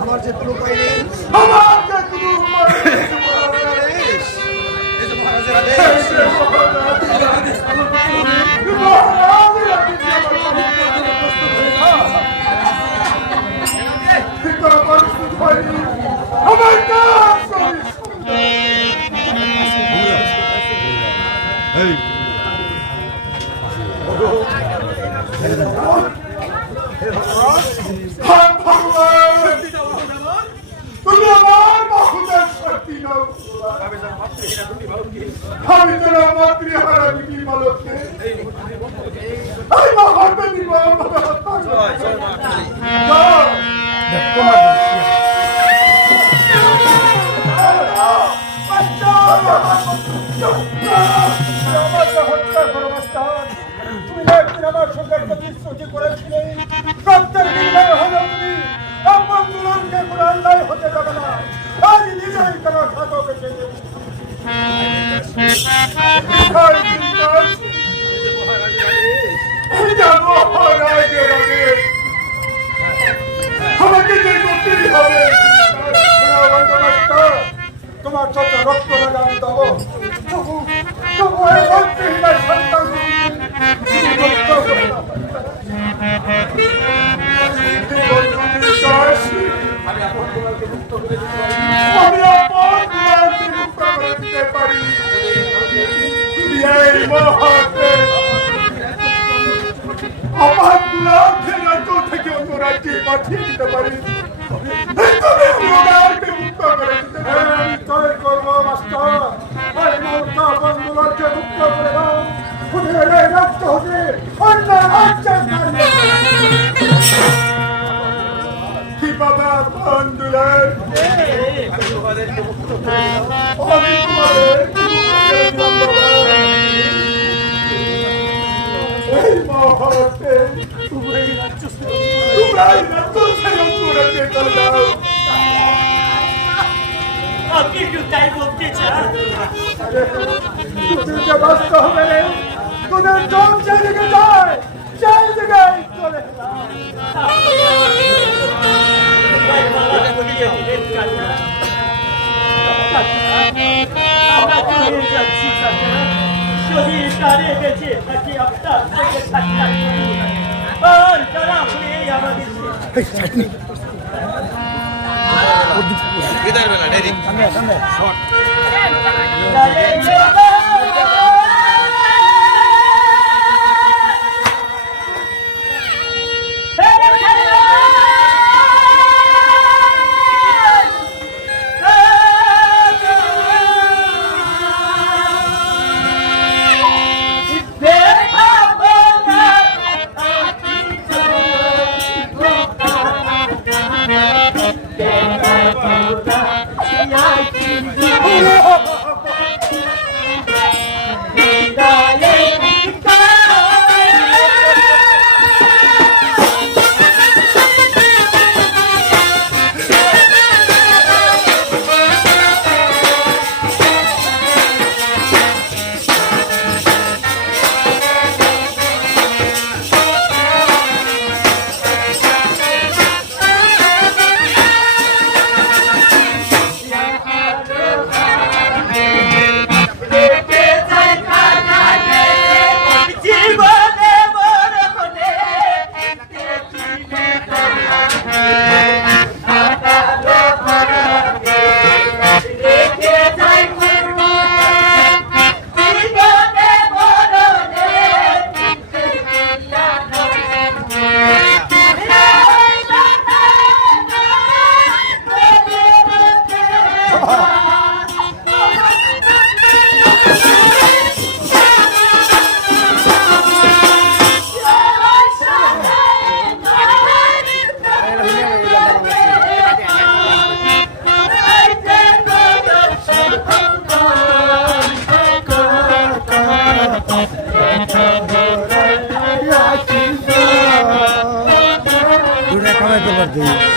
আমার যে কোনো উপায় নেই, আমার যে কোনো উপায় তুমি আমার বহুদের শক্তি নাও। আমি তোর মাতৃহারা বিধি মালকে আমার সঙ্গে প্রতিশ্রুতি করেছিলে সত্যের বিনিময় হলো তুমি আন্দোলনকে কোনো অন্যায় হতে যাবে না। আজ নিজেই কেন সাধক এসেছে আমাকে যে করতেই হবে। তোমার যত রক্ত লাগে আমি দেবো, তবু সন্তান আমি দিতে পারি। আমার রাজ্য থেকে অন্য রাজ্যে পাঠিয়ে দিতে পারি। মুক্ত করে দিতে পারি। আমি তয় করবো মাস্টার, বন্ধুরাজ্যে মুক্ত করে দাও। রাজ্য হবে অন্য রাজ্যের কি বাবা আন্দোলন এই মুহূর্তে তুমি রাজ্য আপনি একটু তাই বলতে চান? ব্যস্ত হবে তোদের জন যেদিকে যায় সেই দিকে চলে আমরা চলে যাচ্ছি শরীর তারে গেছে নাকি আপনার থেকে আর তারা হয়ে আমাদের বিদায় বেলা ডেরি দিই